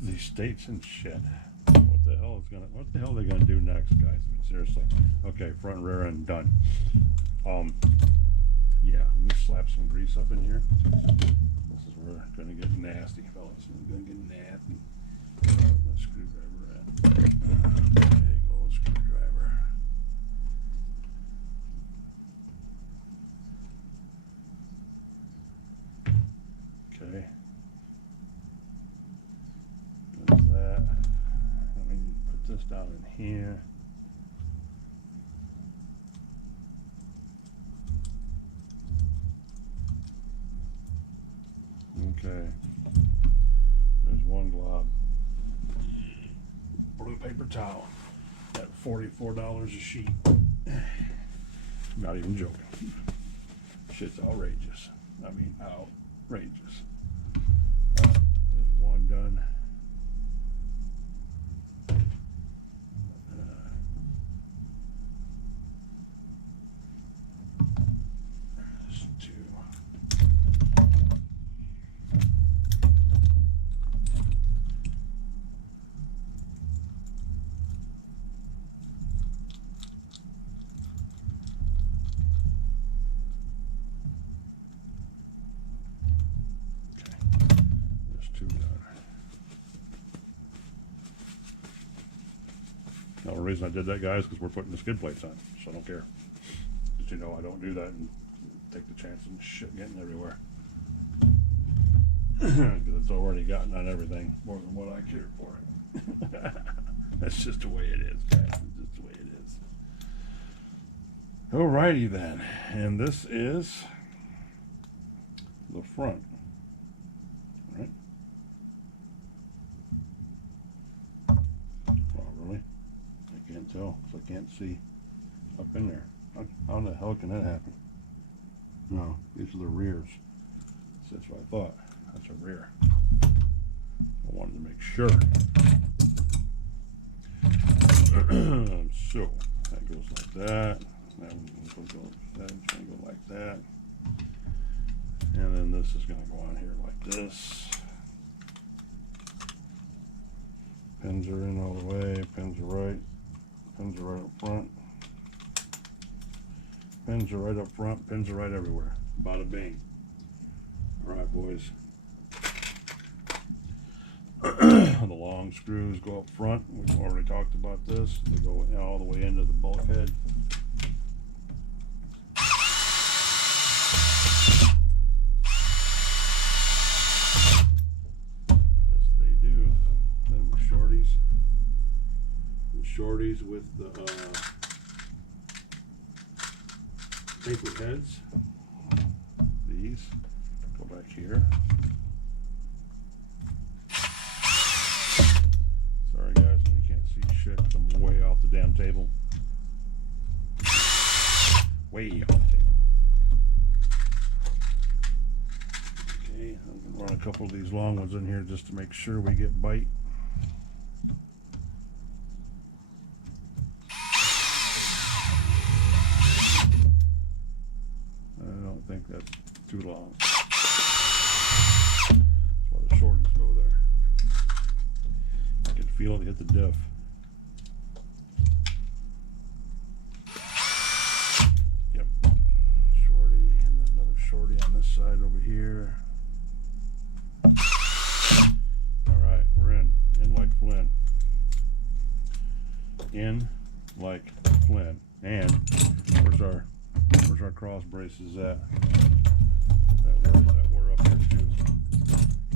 these states and shit. What the hell are they gonna do next, guys? I mean, seriously. Okay, front and rear end done. Yeah, let me slap some grease up in here. This is where it's gonna get nasty, fellas. It's gonna get nasty. Where's my screwdriver at? There you go, screwdriver. Okay. There's that. Let me put this down in here. Okay. There's one glob. Blue paper towel at $44 a sheet. Not even joking. Shit's outrageous. I mean, outrageous. There's one done. There's two. Now, the reason I did that, guys, because we're putting the skid plates on, so I don't care. But you know, I don't do that and take the chance of shit getting everywhere. Because it's already gotten on everything more than what I cared for. That's just the way it is, guys. It's just the way it is. Alrighty then, and this is the front. Right? Oh, really? I can't tell because I can't see up in there. How the hell can that happen? No, these are the rears. That's what I thought. That's a rear. I wanted to make sure. So that goes like that. That one goes that. It's going to go like that. And then this is going to go on here like this. Pins are in all the way. Pins are right. Pins are right up front. Pins are right up front. Pins are right everywhere. Bada bing. All right, boys. The long screws go up front. We've already talked about this. They go all the way into the bulkhead. Yes, they do. Then with shorties. The shorties with the tapered heads. These go back here. Sorry guys, you can't see shit. I'm way off the damn table. Way off the table. Okay, I'm gonna run a couple of these long ones in here just to make sure we get bite. I don't think that's too long. That's why the shorties go there. I can feel it hit the diff. Yep. Shorty, and then another shorty on this side over here. Alright, we're in. In like Flynn. In like Flynn. And where's our cross braces at? That were up here too.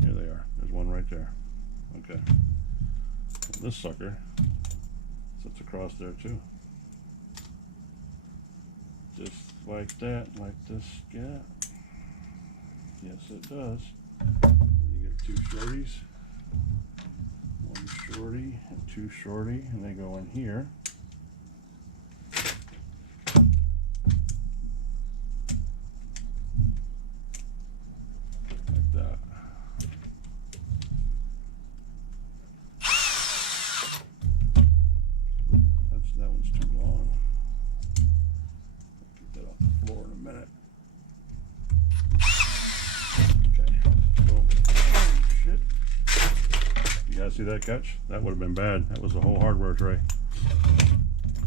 Here they are. There's one right there. Okay. And this sucker sits across there too. Just like that, like this. Yeah. Yes, it does. Two shorties, one shorty and two shorty, and they go in here. Like that. That one's too long. Get that off the floor in a minute. Okay, boom. Oh, shit. You guys see that catch? That would have been bad. That was the whole hardware tray.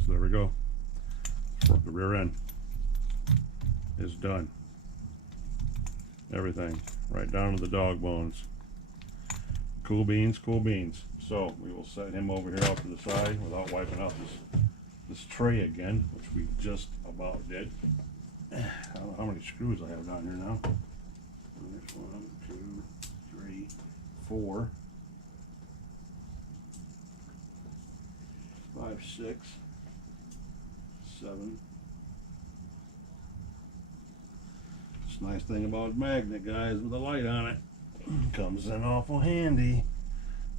So there we go. The rear end is done. Everything, right down to the dog bones. Cool beans, cool beans. So we will set him over here off to the side without wiping out this tray again, which we just about did. I don't know how many screws I have down here now. There's 1, 2, 3, 4, 5, 6, 7. This nice thing about magnet, guys, with a light on it, comes in awful handy.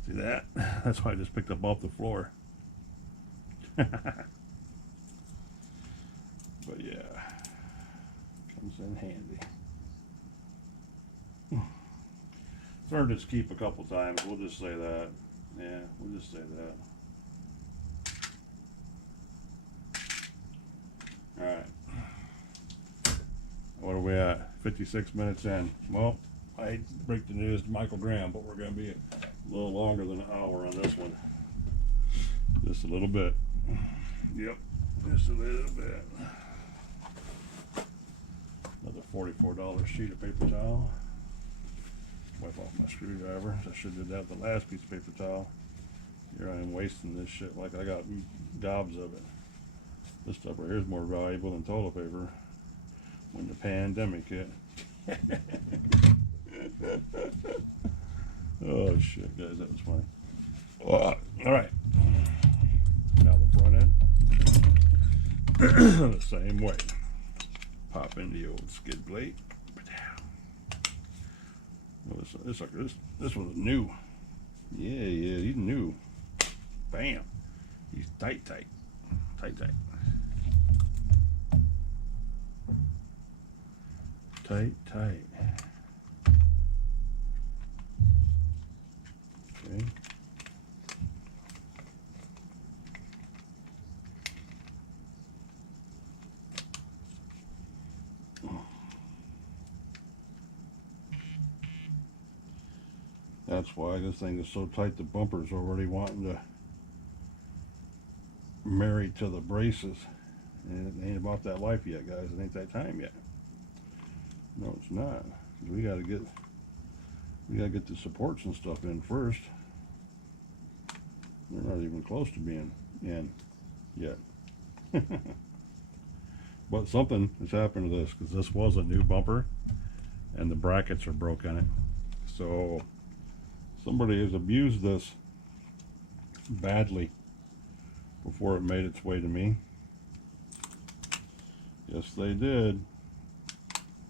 See that? That's why I just picked up off the floor. But yeah, comes in handy. It's hard to keep a couple times. We'll just say that. Yeah, we'll just say that. All right. What are we at? 56 minutes in. Well, I hate to break the news to Michael Graham, but we're going to be a little longer than an hour on this one. Just a little bit. Yep, just a little bit. Another $44 sheet of paper towel. Wipe off my screwdriver. I should have did that with the last piece of paper towel. Here I am wasting this shit like I got gobs of it. This stuff right here is more valuable than toilet paper when the pandemic hit. Oh shit, guys, that was funny. All right, now the front end the same way. Pop in the old skid plate. Well, this was new. Yeah, he's new. Bam. He's tight. Okay. That's why this thing is so tight. The bumper's already wanting to marry to the braces. And it ain't about that life yet, guys. It ain't that time yet. No, it's not. We gotta get the supports and stuff in first. They're not even close to being in yet. But something has happened to this, because this was a new bumper and the brackets are broke in it. So somebody has abused this badly before it made its way to me. Yes, they did.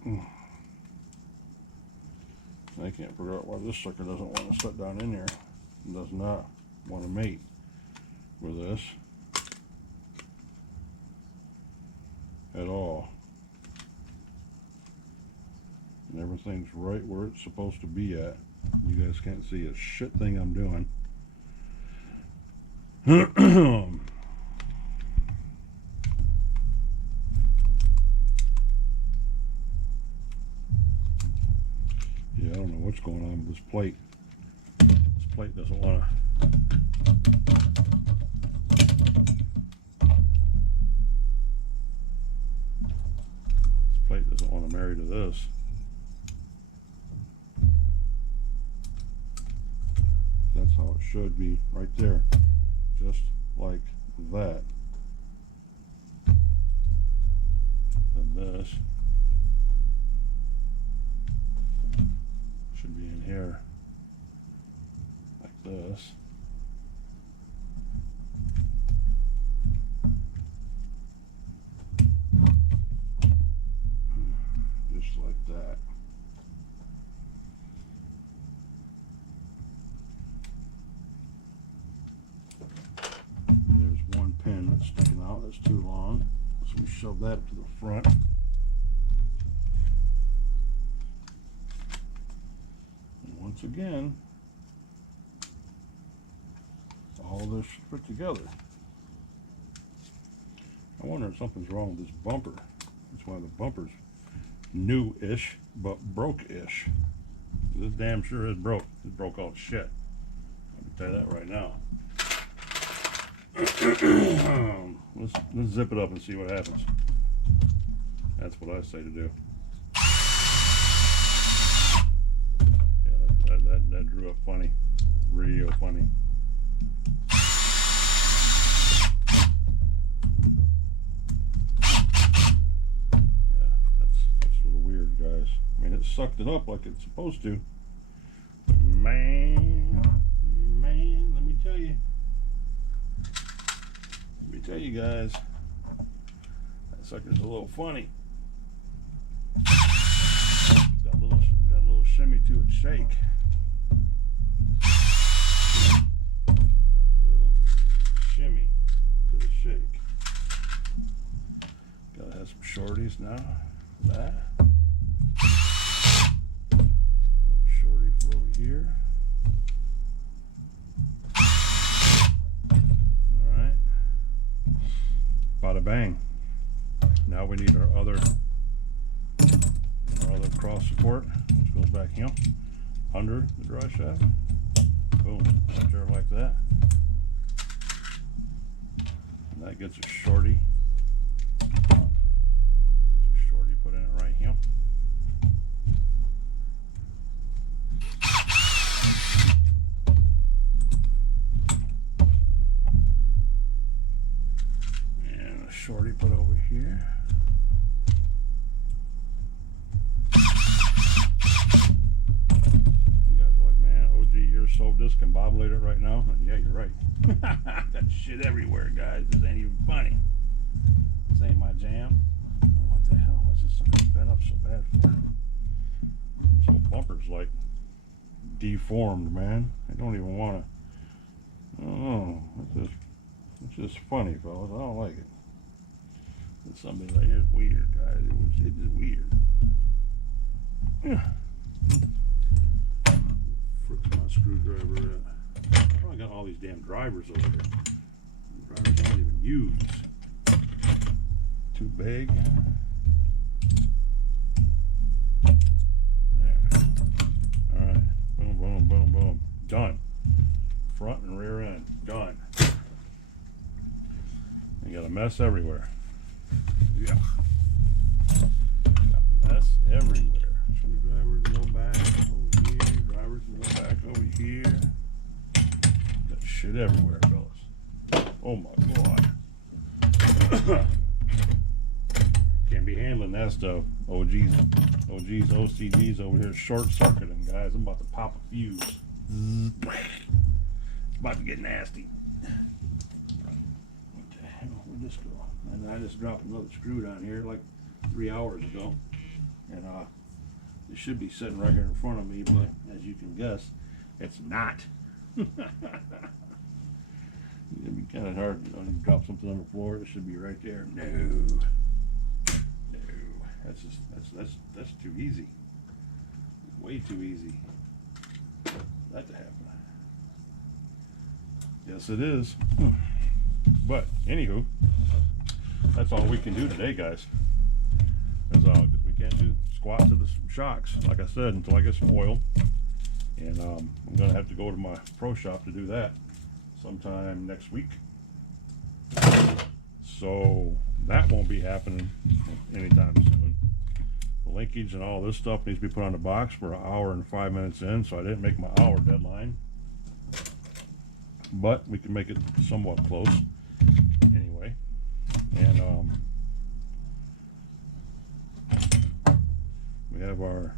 I can't figure out why this sucker doesn't want to sit down in here. It does not want to mate with this at all. And everything's right where it's supposed to be at. You guys can't see a shit thing I'm doing. Yeah, I don't know what's going on with this plate. This plate doesn't want to. This plate doesn't want to marry to this. That's how it should be, right there, just like that. And this should be in here like this. Just like that. that up to the front. And once again, all this should fit together. I wonder if something's wrong with this bumper. That's why the bumper's new-ish, but broke-ish. This damn sure is broke. It broke all shit. I can tell you that right now. Let's zip it up and see what happens. That's what I say to do. Yeah, that drew up funny. Real funny. Yeah, that's a little weird, guys. I mean, it sucked it up like it's supposed to. But man, let me tell you. Let me tell you guys, that sucker's a little funny. Got a little shimmy to its shake. Got a little shimmy to the shake. Gotta have some shorties now. That. Little shorty for over here. Bada bang. Now we need our other cross support, which goes back here under the dry shaft. Boom, right there like that. And that gets a shorty. Put in it right here. Shorty put over here. You guys are like, man, OG, you're so discombobulated right now. And yeah, you're right. Got shit everywhere, guys. This ain't even funny. This ain't my jam. Oh, what the hell? What's this sucker bent up so bad for? This whole bumper's like deformed, man. I don't even want to. Oh, it's just funny, fellas. I don't like it. It's something like it's weird, guys. It is weird. Yeah. Frick's my screwdriver at? I probably got all these damn drivers over here. Drivers I don't even use. Too big. There. Alright. Boom, boom, boom, boom. Done. Front and rear end. Done. You got a mess everywhere. Yeah. Got mess everywhere. Screwdrivers go back over here. Drivers go back over here. Got shit everywhere, fellas. Oh my god. Can't be handling that stuff. OG's OCD's over here short circuiting, guys. I'm about to pop a fuse. It's about to get nasty. What the hell? Where'd this go? And I just dropped another screw down here like 3 hours ago, and it should be sitting right here in front of me, but as you can guess, it's not. It'd be kind of hard to drop something on the floor. It should be right there. No, that's too easy. Way too easy. That to happen. Yes, it is. But anywho. That's all we can do today, guys. That's all, because we can't do squat to the shocks, like I said, until I get some oil. And I'm going to have to go to my pro shop to do that sometime next week. So that won't be happening anytime soon. The linkage and all this stuff needs to be put on the box. We're an hour and 5 minutes in, so I didn't make my hour deadline. But we can make it somewhat close. Anyway. And we have our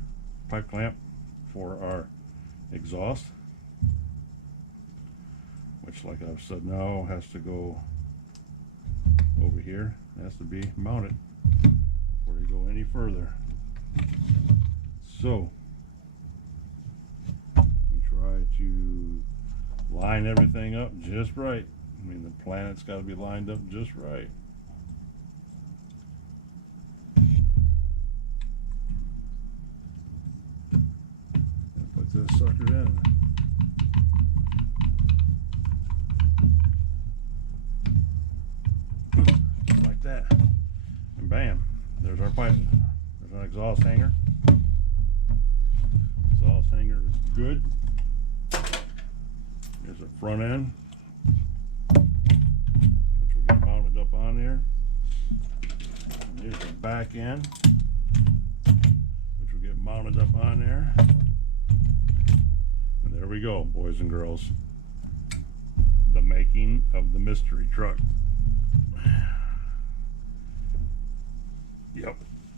pipe clamp for our exhaust, which, like I've said now, has to go over here. It has to be mounted before you go any further. So we try to line everything up just right. I mean, the planet's got to be lined up just right. this sucker in. Like that. And bam, there's our pipe. There's an exhaust hanger. Exhaust hanger is good. There's a front end, which will get mounted up on there. And there's the back end, which will get mounted up on there. And there we go, boys and girls. The making of the mystery truck. Yep,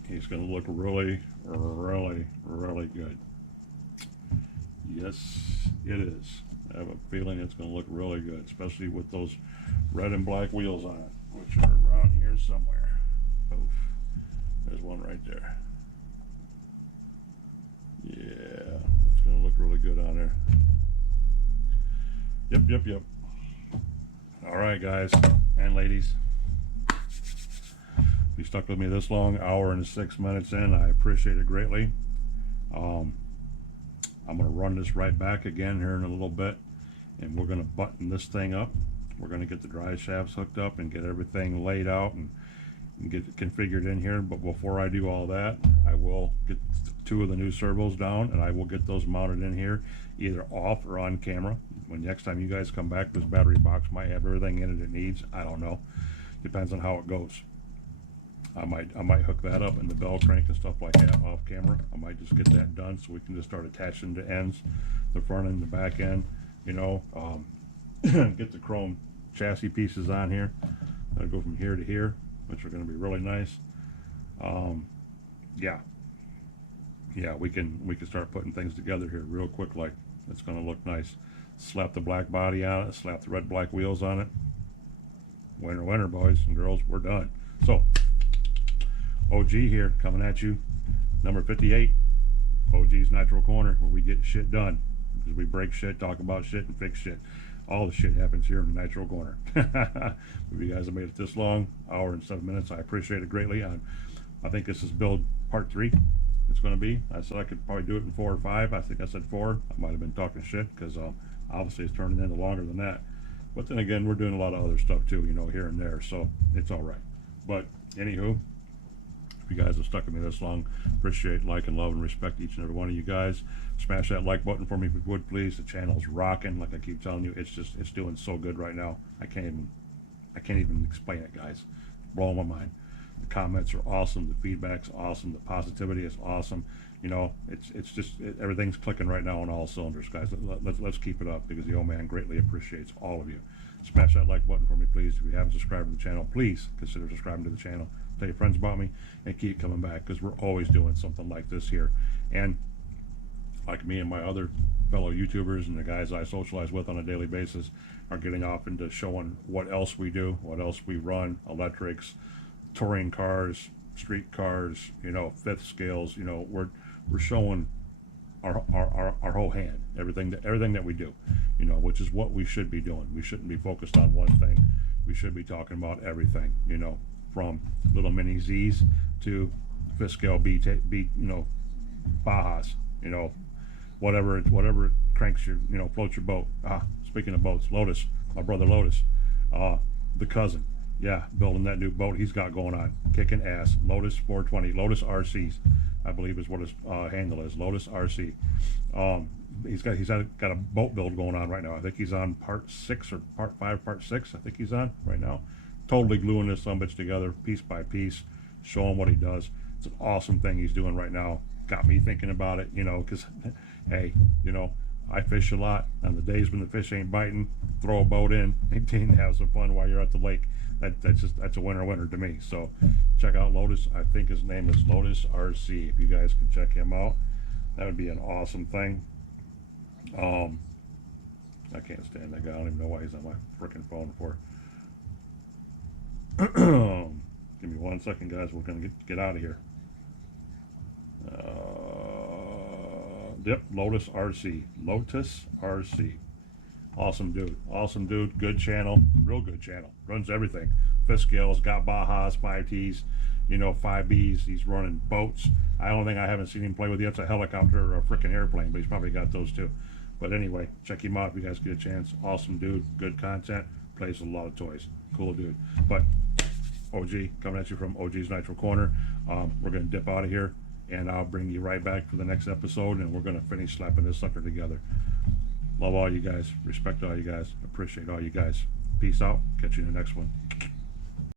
he's going to look really, really, really good. Yes, it is. I have a feeling it's going to look really good, especially with those red and black wheels on it, which are around here somewhere. Oof. There's one right there. Yeah, it's going to look really good on there. Yep. All right, guys and ladies. If you stuck with me this long, hour and 6 minutes in, I appreciate it greatly. I'm going to run this right back again here in a little bit, and we're going to button this thing up. We're going to get the drive shafts hooked up and get everything laid out and get it configured in here. But before I do all that, I will get 2 of the new servos down, and I will get those mounted in here, either off or on camera. When next time you guys come back, this battery box might have everything in it needs. I don't know. Depends on how it goes. I might hook that up and the bell crank and stuff like that off camera. I might just get that done so we can just start attaching the ends, the front end, the back end, you know, get the chrome chassis pieces on here. That'll go from here to here, which are going to be really nice. Yeah, we can start putting things together here real quick. Like, it's going to look nice. Slap the black body on it, slap the red black wheels on it. Winner, boys and girls, we're done. So OG here, coming at you, number 58, OG's Nitro Corner, where we get shit done. Because we break shit, talk about shit, and fix shit. All the shit happens here in the Nitro Corner. If you guys have made it this long, hour and 7 minutes, I appreciate it greatly. I think this is build part 3. It's going to be. I said I could probably do it in 4 or 5. I think I said 4. I might have been talking shit because obviously it's turning into longer than that. But then again, we're doing a lot of other stuff too, you know, here and there. So it's all right. But anywho, if you guys have stuck with me this long, appreciate, like, and love and respect each and every one of you guys. Smash that like button for me if you would, please. The channel's rocking. Like I keep telling you, it's doing so good right now. I can't even explain it, guys. It's blowing my mind. The comments are awesome. The feedback's awesome. The positivity is awesome. You know, everything's clicking right now on all cylinders, guys. Let's keep it up, because the old man greatly appreciates all of you. Smash that like button for me, please. If you haven't subscribed to the channel, please consider subscribing to the channel. Tell your friends about me, and keep coming back, because we're always doing something like this here. And like me and my other fellow YouTubers and the guys I socialize with on a daily basis are getting off into showing what else we do, what else we run, electrics, touring cars, street cars, you know, fifth scales. You know, we're showing our whole hand, everything that we do, you know, which is what we should be doing. We shouldn't be focused on one thing. We should be talking about everything, you know, from little mini Z's to fifth scale B, you know, Bajas, you know, whatever cranks your, you know, floats your boat. Speaking of boats, Lotus, my brother Lotus, the cousin, yeah, building that new boat he's got going on, kicking ass. Lotus 420, Lotus RCs, I believe is what his handle is, Lotus RC. He's got a boat build going on right now. I think he's on part 6 or part 5, part 6. I think he's on right now. Totally gluing this sumbitch together piece by piece, showing what he does. It's an awesome thing he's doing right now. Got me thinking about it, you know, because hey, you know, I fish a lot. On the days when the fish ain't biting, throw a boat in and have some fun while you're at the lake. That's a winner to me. So check out Lotus. I think his name is Lotus RC. If you guys can check him out, that would be an awesome thing. I can't stand that guy. I don't even know why he's on my freaking phone for. Give me 1 second, guys. We're gonna get out of here. Yep, Lotus RC. Lotus RC. Awesome dude. Good channel. real good channel. Runs everything. Fifth scales, got Bajas, 5Ts, you know, 5Bs. He's running boats. I don't think I haven't seen him play with yet's a helicopter or a freaking airplane, but he's probably got those too. But anyway, check him out if you guys get a chance. Awesome dude, good content, plays a lot of toys. Cool dude. But OG, coming at you from OG's Nitro Corner. We're going to dip out of here, and I'll bring you right back for the next episode, and we're going to finish slapping this sucker together. Love all you guys. Respect all you guys. Appreciate all you guys. Peace out. Catch you in the next one.